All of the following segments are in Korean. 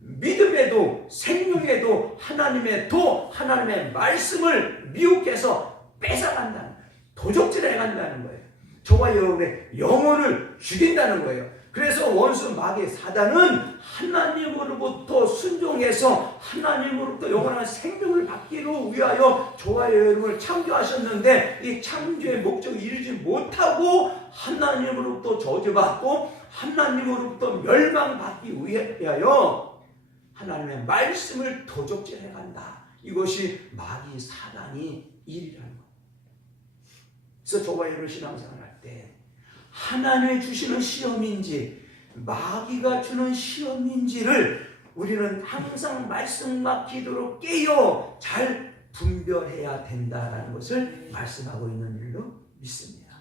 믿음에도 생명에도 하나님의 말씀을 미혹해서 뺏어간다는, 도적질해 간다는 거예요. 저와 여러분의 영혼을 죽인다는 거예요. 그래서 원수 마귀 사단은 하나님으로부터 순종해서 하나님으로부터 영원한 생명을 받기로 위하여 저와 여러분을 창조하셨는데, 이 창조의 목적을 이루지 못하고 하나님으로부터 저주받고 하나님으로부터 멸망받기 위하여 하나님의 말씀을 도적질해 간다. 이것이 마귀 사단이 일이라는 거예요. 그래서 저와 여러분 신앙생활 할 때 하나님이 주시는 시험인지 마귀가 주는 시험인지를 우리는 항상 말씀과 기도로 깨어 잘 분별해야 된다는 것을 말씀하고 있는 일로 믿습니다.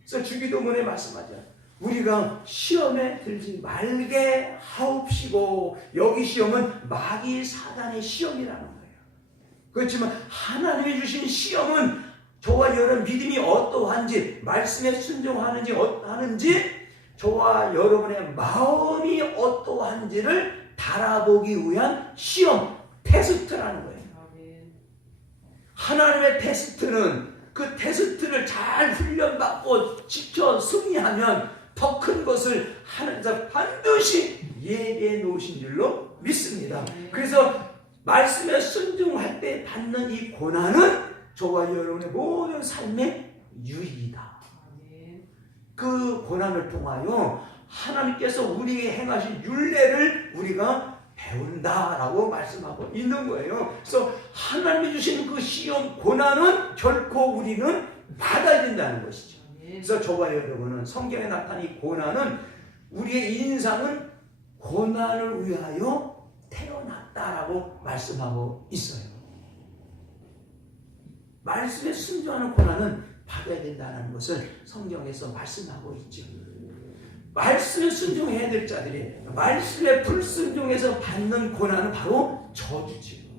그래서 주기도문에 말씀하죠. 우리가 시험에 들지 말게 하옵시고, 여기 시험은 마귀 사단의 시험이라는 거예요. 그렇지만 하나님이 주신 시험은 저와 여러분 믿음이 어떠한지, 말씀에 순종하는지 어떠한지, 저와 여러분의 마음이 어떠한지를 달아보기 위한 시험, 테스트라는 거예요. 하나님의 테스트는 그 테스트를 잘 훈련받고 지켜 승리하면 더 큰 것을 하나님께서 반드시 예비해 놓으신 줄로 믿습니다. 그래서 말씀에 순종할 때 받는 이 고난은 저와 여러분의 모든 삶의 유익이다. 그 고난을 통하여 하나님께서 우리에게 행하신 율례를 우리가 배운다라고 말씀하고 있는 거예요. 그래서 하나님이 주신 그 시험, 고난은 결코 우리는 받아야 된다는 것이죠. 그래서 저와 여러분은 성경에 나타난 이 고난은, 우리의 인상은 고난을 위하여 태어났다라고 말씀하고 있어요. 말씀에 순종하는 고난은 받아야 된다는 것을 성경에서 말씀하고 있죠. 말씀에 순종해야 될 자들이 말씀에 불순종해서 받는 고난은 바로 저주지.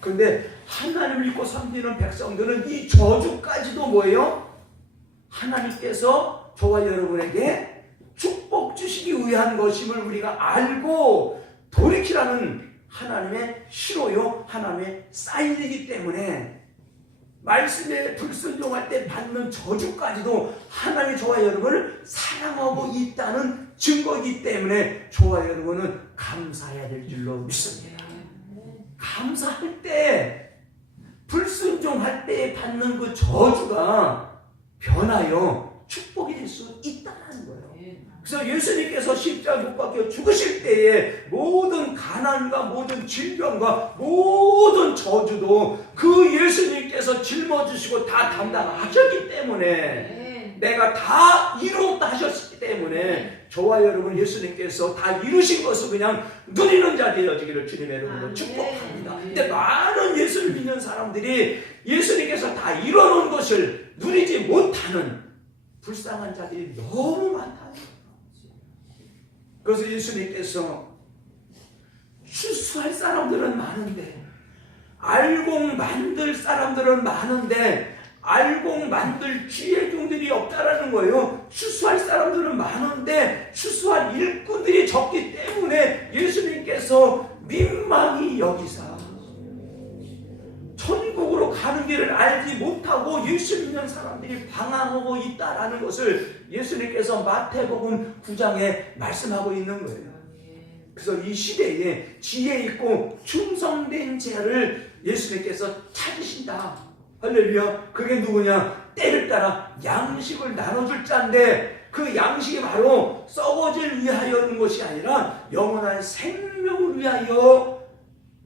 그런데 하나님을 믿고 섬기는 백성들은 이 저주까지도 뭐예요? 하나님께서 저와 여러분에게 축복 주시기 위한 것임을 우리가 알고 돌이키라는 하나님의 신호요, 하나님의 사인이기 때문에 말씀에 불순종할 때 받는 저주까지도 하나님이 저와 여러분을 사랑하고 있다는 증거이기 때문에 저와 여러분은 감사해야 될 줄로 믿습니다. 감사할 때, 불순종할 때 받는 그 저주가 변하여 축복이 될 수 있다는 거예요. 그래서 예수님께서 십자가 못 박혀 죽으실 때에 모든 가난과 모든 질병과 모든 저주도 그 예수님께서 짊어지시고 다 담당하셨기 때문에, 내가 다 이루었다 하셨기 때문에 저와 여러분 예수님께서 다 이루신 것을 그냥 누리는 자 되어지기를 주님의 이름으로 축복합니다. 근데 많은 예수를 믿는 사람들이 예수님께서 다 이뤄놓은 것을 누리지 못하는 불쌍한 자들이 너무 많다는 거예요. 그래서 예수님께서 추수할 사람들은 많은데, 알곡 만들 사람들은 많은데 알곡 만들 주의종들이 없다라는 거예요. 추수할 사람들은 많은데 추수할 일꾼들이 적기 때문에 예수님께서 민망히 여기사 천국으로 가는 길을 알지 못하고 예수 믿는 사람들이 방황하고 있다라는 것을 예수님께서 마태복음 9장에 말씀하고 있는 거예요. 그래서 이 시대에 지혜 있고 충성된 자를 예수님께서 찾으신다. 할렐루야. 그게 누구냐? 때를 따라 양식을 나눠줄 자인데, 그 양식이 바로 썩어질 위하여는 것이 아니라 영원한 생명을 위하여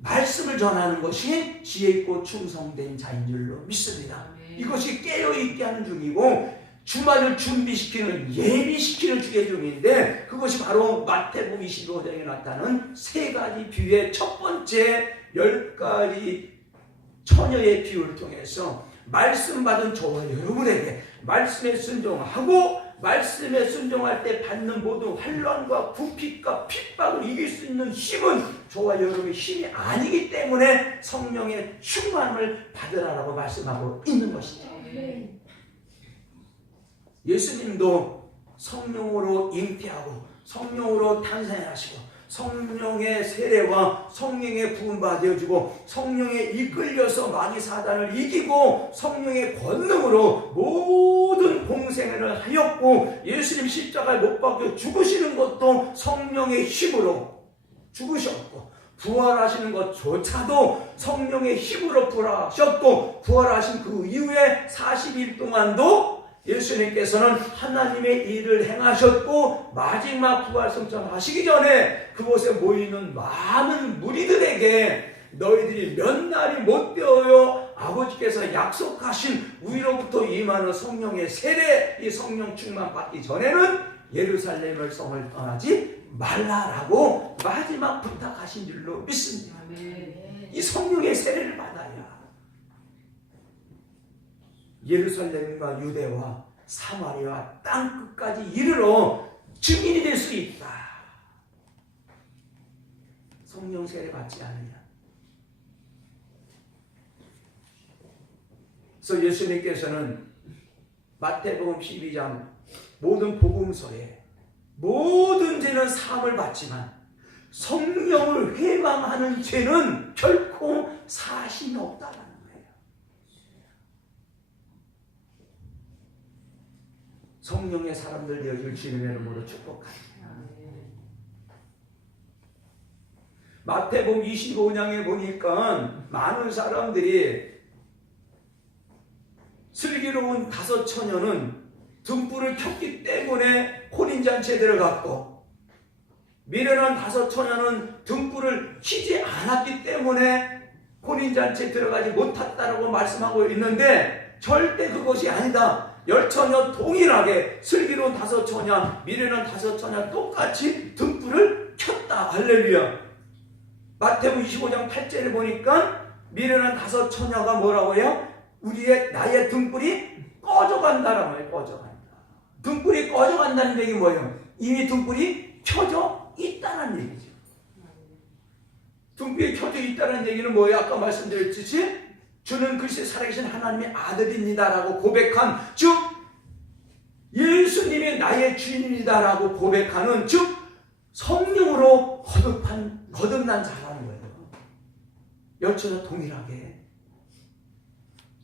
말씀을 전하는 것이 지혜 있고 충성된 자인 줄로 믿습니다. 이것이 깨어있게 하는 중이고, 주말을 준비시키는, 예비시키는 주의 중인데, 그것이 바로 마태복음 25장에 나타나는 세 가지 비유의 첫 번째 10가지 처녀의 비유를 통해서 말씀 받은 저와 여러분에게 말씀에 순종하고, 말씀에 순종할 때 받는 모든 환난과 궁핍과 핍박을 이길 수 있는 힘은 저와 여러분의 힘이 아니기 때문에 성령의 충만을 받으라라고 말씀하고 있는 것이죠. 예수님도 성령으로 잉태하고 성령으로 탄생하시고 성령의 세례와 성령의 부음 받아주고 성령에 이끌려서 마귀 사단을 이기고 성령의 권능으로 모든 공생애를 하였고 예수님 십자가에 못 박혀 죽으시는 것도 성령의 힘으로 죽으셨고 부활하시는 것조차도 성령의 힘으로 부활하셨고 부활하신 그 이후에 40일 동안도 예수님께서는 하나님의 일을 행하셨고 마지막 부활승천 하시기 전에 그곳에 모이는 많은 무리들에게 너희들이 몇 날이 못 되어요 아버지께서 약속하신 위로부터 임하는 성령의 세례 이 성령 충만 받기 전에는 예루살렘을 성을 떠나지 말라라고 마지막 부탁하신 줄로 믿습니다. 이 성령의 세례를 받아야 예루살렘과 유대와 사마리아 땅 끝까지 이르러 증인이 될 수 있다. 성령 세례 받지 않으냐. 그래서 예수님께서는 마태복음 12장 모든 복음서에 모든 죄는 사함을 받지만 성령을 회방하는 죄는 결코 사심이 없다라는 거예요. 성령의 사람들 되어줄 주님의 이름으로 축복합니다. 마태복음 25장에 보니까 많은 사람들이 슬기로운 5 처녀는 등불을 켰기 때문에 혼인잔치에 들어갔고 미련한 5 처녀는 등불을 켜지 않았기 때문에 혼인잔치에 들어가지 못했다라고 말씀하고 있는데 절대 그것이 아니다. 10처녀 동일하게 슬기로운 5 처녀 미련한 5 처녀 똑같이 등불을 켰다. 할렐루야. 마태복음 25장 8절에 보니까 미련한 5 처녀가 뭐라고 해요? 나의 등불이 꺼져간다라고 해요. 꺼져간다. 등불이 꺼져간다는 얘기 뭐예요? 이미 등불이 켜져 있다는 얘기죠. 등불이 켜져 있다는 얘기는 뭐예요? 아까 말씀드렸듯이 주는 글쎄 살아계신 하나님의 아들입니다라고 고백한 즉 예수님이 나의 주인이다라고 고백하는 즉 성령으로 거듭난 자라는 거예요. 10처녀 동일하게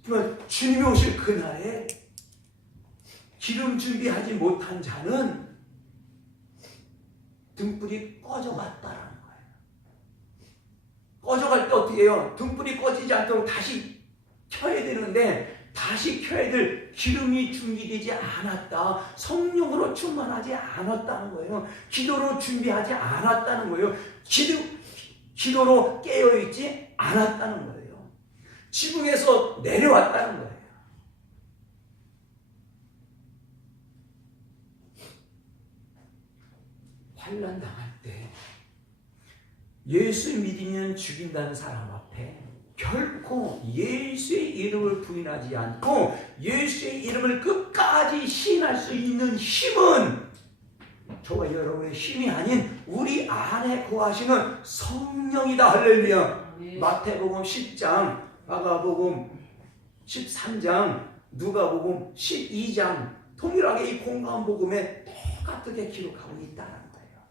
그러면 주님이 오실 그날에 기름 준비하지 못한 자는 등불이 꺼져갔다라는 거예요. 꺼져갈 때 어떻게 해요? 등불이 꺼지지 않도록 다시 켜야 되는데 다시 켜야 될 기름이 준비되지 않았다. 성령으로 충만하지 않았다는 거예요. 기도로 준비하지 않았다는 거예요. 기도로 깨어있지 않았다는 거예요. 지붕에서 내려왔다는 거예요. 환난 당할 때 예수 믿으면 죽인다는 사람 앞에 결코 예수의 이름을 부인하지 않고 예수의 이름을 끝까지 시인할 수 있는 힘은 저와 여러분의 힘이 아닌 우리 안에 거하시는 성령이다. 할렐루야. 마태복음 10장 마가복음 13장 누가복음 12장 동일하게 이 공관복음에 똑같게 기록하고 있다는 거예요.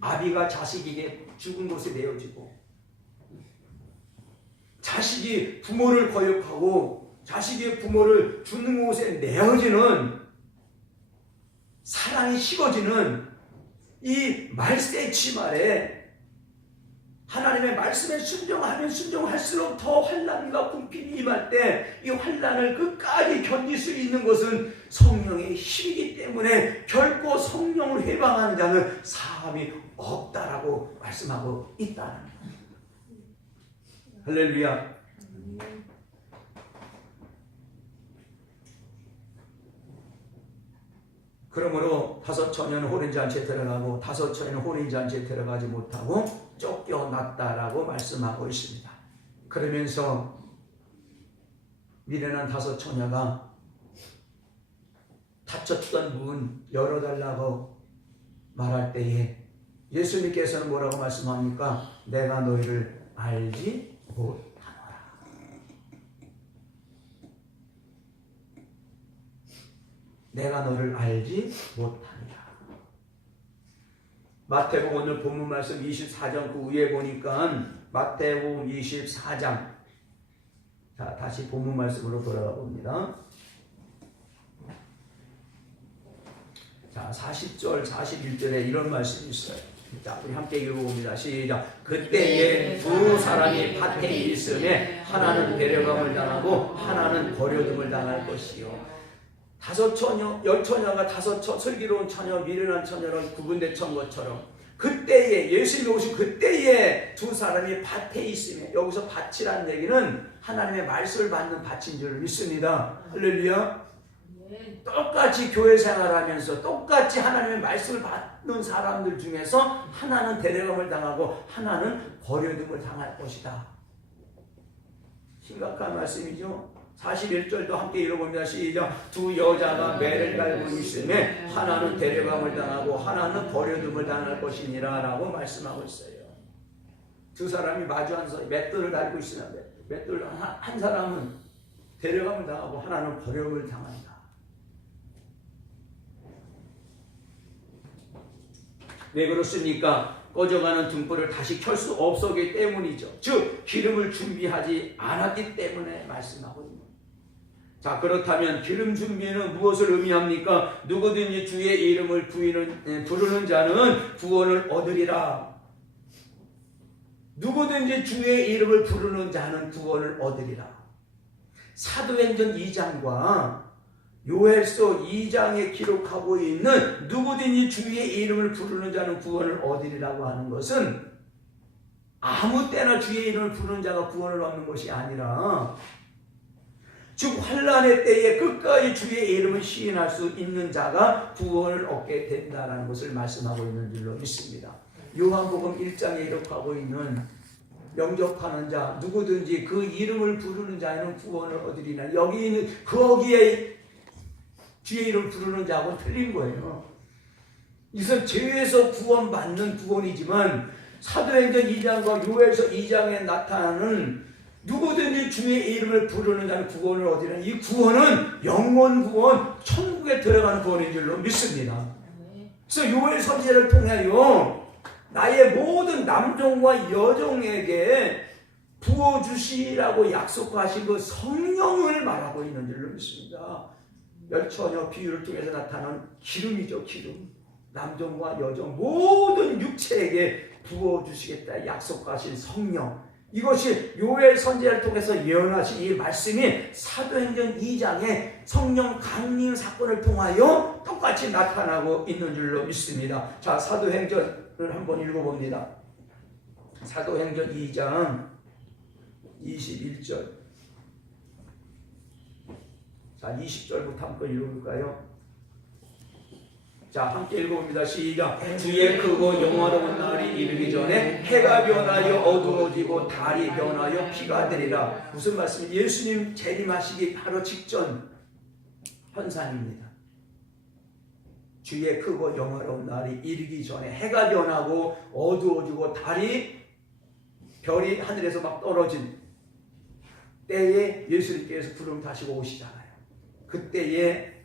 아비가 자식에게 죽은 곳에 내어지고 자식이 부모를 거역하고 자식이 부모를 죽는 곳에 내어지는 사랑이 식어지는 이 말세 치말에 하나님의 말씀에 순종하면 순종할수록 더 환난과 궁핍이 임할 때 이 환난을 끝까지 견딜 수 있는 것은 성령의 힘이기 때문에 결코 성령을 회방하는 자는 사함이 없다라고 말씀하고 있다는 거예요. 할렐루야. 그러므로 5 처녀는 혼인잔치에 들어가고 5 처녀는 혼인잔치에 들어가지 못하고 쫓겨났다라고 말씀하고 있습니다. 그러면서 미련한 5 처녀가 닫혔던 문 열어달라고 말할 때에 예수님께서는 뭐라고 말씀합니까? 내가 너희를 알지 못하노라. 내가 너를 알지 못하니라. 마태복음 오늘 본문 말씀 24장 그 위에 보니까 마태복음 24장. 자, 다시 본문 말씀으로 돌아가 봅니다. 자, 40절, 41절에 이런 말씀이 있어요. 자, 우리 함께 읽어봅니다. 시작. 그때에 두 사람이 밭에 있음에 하나는 데려감을 당하고 하나는 버려둠을 당할 것이요. 다섯 처녀, 열 처녀가 다섯 슬기로운 처녀, 미련한 처녀를 구분대천 것처럼 그때에 예수님이 오신 그때에 두 사람이 밭에 있음에, 여기서 밭이라는 얘기는 하나님의 말씀을 받는 밭인 줄 믿습니다. 할렐루야. 똑같이 교회 생활하면서 똑같이 하나님의 말씀을 받는 사람들 중에서 하나는 데려감을 당하고 하나는 버려둠을 당할 것이다. 심각한 말씀이죠. 41절도 함께 읽어봅니다. 시작. 두 여자가 매를 달고 있음에 하나는 데려감을 당하고 하나는 버려둠을 당할 것이니라 라고 말씀하고 있어요. 두 사람이 마주하면서 맷돌을 달고 있으면 맷돌 한 사람은 데려감을 당하고 하나는 버려둠을 당한다. 왜 그렇습니까? 꺼져가는 등불을 다시 켤 수 없었기 때문이죠. 즉 기름을 준비하지 않았기 때문에 말씀하고 있는 거예요. 자, 그렇다면 기름 준비는 무엇을 의미합니까? 누구든지 주의 이름을 부르는 자는 구원을 얻으리라. 누구든지 주의 이름을 부르는 자는 구원을 얻으리라. 사도행전 2장과 요엘서 2장에 기록하고 있는 누구든지 주의 이름을 부르는 자는 구원을 얻으리라고 하는 것은 아무 때나 주의 이름을 부르는 자가 구원을 얻는 것이 아니라 즉 환난의 때에 끝까지 주의 이름을 시인할 수 있는 자가 구원을 얻게 된다는 것을 말씀하고 있는 줄로 믿습니다. 요한복음 1장에 기록하고 있는 영접하는 자 누구든지 그 이름을 부르는 자에는 구원을 얻으리라. 여기 있는 거기에 주의 이름 부르는 자하고는 틀린 거예요. 이것은 죄에서 구원받는 구원이지만 사도행전 2장과 요엘서 2장에 나타나는 누구든지 주의 이름을 부르는 자는 구원을 얻으리라. 이 구원은 영원 구원, 천국에 들어가는 구원인 줄로 믿습니다. 그래서 요엘 선지자를 통하여 나의 모든 남종과 여종에게 부어주시라고 약속하신 그 성령을 말하고 있는 줄로 믿습니다. 열처녀 비유를 통해서 나타나는 기름이죠. 기름. 남종과 여종 모든 육체에게 부어주시겠다 약속하신 성령. 이것이 요엘 선지자를 통해서 예언하신 이 말씀이 사도행전 2장의 성령 강림 사건을 통하여 똑같이 나타나고 있는 줄로 믿습니다. 자, 사도행전을 한번 읽어봅니다. 사도행전 2장 21절. 자, 20절부터 한번 읽어볼까요? 자, 함께 읽어봅니다. 시작. 주의 크고 영화로운 날이 이르기 전에 해가 변하여 어두워지고 달이 변하여 비가 되리라. 무슨 말씀이? 예수님 재림하시기 바로 직전 현상입니다. 주의 크고 영화로운 날이 이르기 전에 해가 변하고 어두워지고 별이 하늘에서 막 떨어진 때에 예수님께서 구름 타시고 오시잖아요. 그때에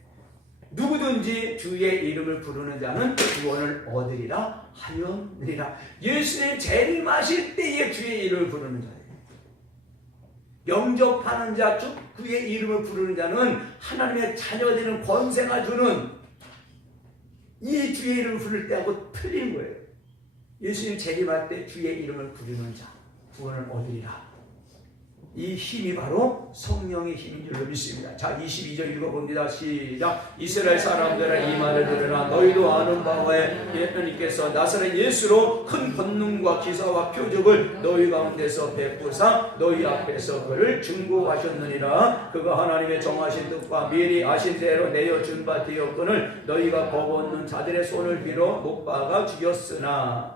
누구든지 주의 이름을 부르는 자는 구원을 얻으리라 하였느니라. 예수님 재림하실 때에 주의 이름을 부르는 자예요. 영접하는 자, 즉 그의 이름을 부르는 자는 하나님의 자녀되는 권세가 주는 이 주의 이름을 부를 때하고 틀린 거예요. 예수님 재림할 때 주의 이름을 부르는 자 구원을 얻으리라. 이 힘이 바로 성령의 힘인 줄로 믿습니다. 자, 22절 읽어봅니다. 시작. 이스라엘 사람들아 이 말을 들으라. 너희도 아는 바와 하나님께서 나사렛 예수로 큰 권능과 기사와 표적을 너희 가운데서 베푸사 너희 앞에서 그를 증거하셨느니라. 그가 하나님의 정하신 뜻과 미리 아신 대로 내어준 바 되었거늘 너희가 법 얻는 자들의 손을 빌어 못 박아 죽였으나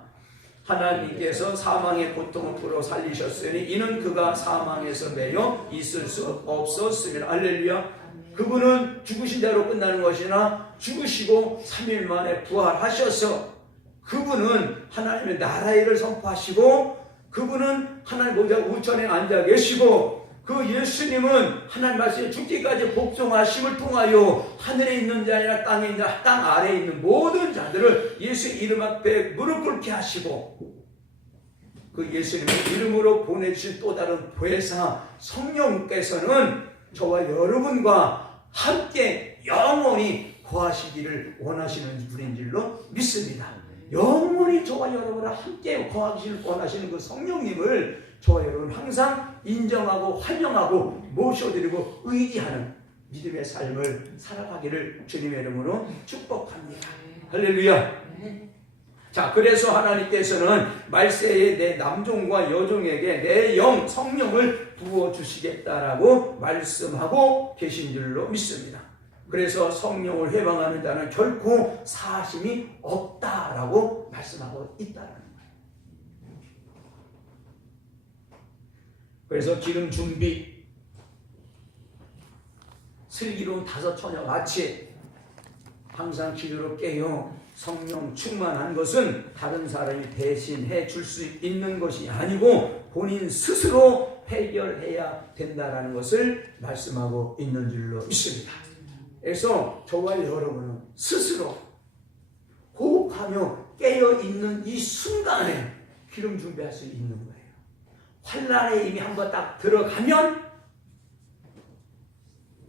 하나님께서 사망의 고통을 풀어 살리셨으니 이는 그가 사망에서 매여 있을 수 없었으면. 할렐루야. 그분은 죽으신 자로 끝나는 것이나 죽으시고 3일 만에 부활하셔서 그분은 하나님의 나라의 일을 선포하시고 그분은 하나님 보좌 우편에 앉아 계시고 그 예수님은 하나님 말씀에 죽기까지 복종하심을 통하여 하늘에 있는 자나 땅에 있는 땅 아래에 있는 모든 자들을 예수 이름 앞에 무릎 꿇게 하시고 그 예수님의 이름으로 보내주신 또 다른 보혜사 성령께서는 저와 여러분과 함께 영원히 거하시기를 원하시는 분인 줄로 믿습니다. 영원히 저와 여러분과 함께 거하시기를 원하시는 그 성령님을 저와 여러분 항상 인정하고 환영하고 모셔드리고 의지하는 믿음의 삶을 살아가기를 주님의 이름으로 축복합니다. 할렐루야. 자, 그래서 하나님께서는 말세에 내 남종과 여종에게 내 영 성령을 부어주시겠다라고 말씀하고 계신 줄로 믿습니다. 그래서 성령을 회방하는 자는 결코 사심이 없다라고 말씀하고 있다는 거예요. 그래서 기름 준비, 슬기로운 다섯 처녀같이 항상 기도로 깨어 성령 충만한 것은 다른 사람이 대신해 줄 수 있는 것이 아니고 본인 스스로 해결해야 된다는 것을 말씀하고 있는 줄로 믿습니다. 그래서 저와 여러분은 스스로 호흡하며 깨어있는 이 순간에 기름 준비할 수 있는 거예요. 환란에 이미 한번 딱 들어가면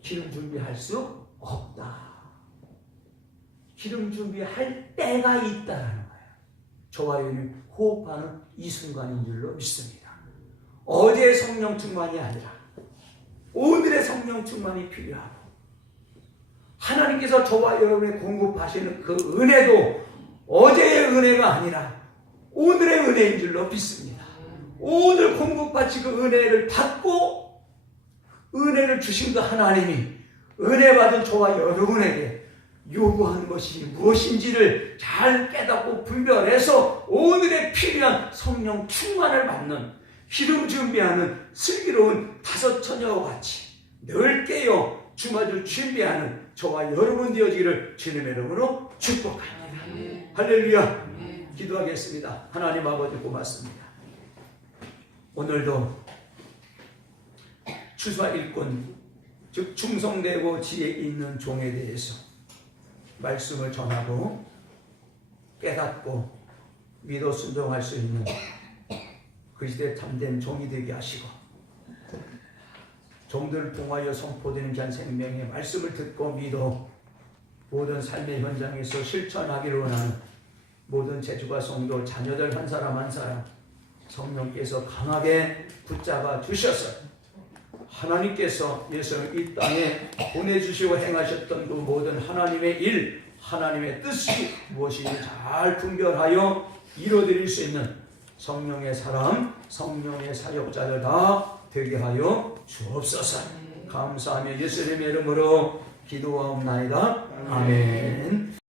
기름 준비할 수 없다. 기름 준비할 때가 있다는 거예요. 저와 여러분이 호흡하는 이 순간인 줄로 믿습니다. 어제의 성령 충만이 아니라 오늘의 성령 충만이 필요하고 하나님께서 저와 여러분의 공급하시는 그 은혜도 어제의 은혜가 아니라 오늘의 은혜인 줄로 믿습니다. 오늘 공급받지 그 은혜를 받고 은혜를 주신 그 하나님이 은혜 받은 저와 여러분에게 요구하는 것이 무엇인지를 잘 깨닫고 분별해서 오늘의 필요한 성령 충만을 받는 기름 준비하는 슬기로운 다섯 처녀와 같이 늘 깨어 주마주 준비하는 저와 여러분 되어지기를 주님의 이름으로 축복합니다. 할렐루야. 기도하겠습니다. 하나님 아버지 고맙습니다. 오늘도 추수와 일꾼 즉 충성되고 지혜 있는 종에 대해서 말씀을 전하고 깨닫고 믿어 순종할 수 있는 그 시대에 참된 종이 되게 하시고 종들을 통하여 선포되는 귀한 생명의 말씀을 듣고 믿어 모든 삶의 현장에서 실천하기를 원하는 모든 제주가 성도 자녀들 한 사람 한 사람 성령께서 강하게 붙잡아 주셔서 하나님께서 예수를 이 땅에 보내주시고 행하셨던 그 모든 하나님의 일, 하나님의 뜻이 무엇인지 잘 분별하여 이루어드릴 수 있는 성령의 사람, 성령의 사역자들 다 되게 하여 주옵소서. 감사하며 예수님의 이름으로 기도하옵나이다. 아멘.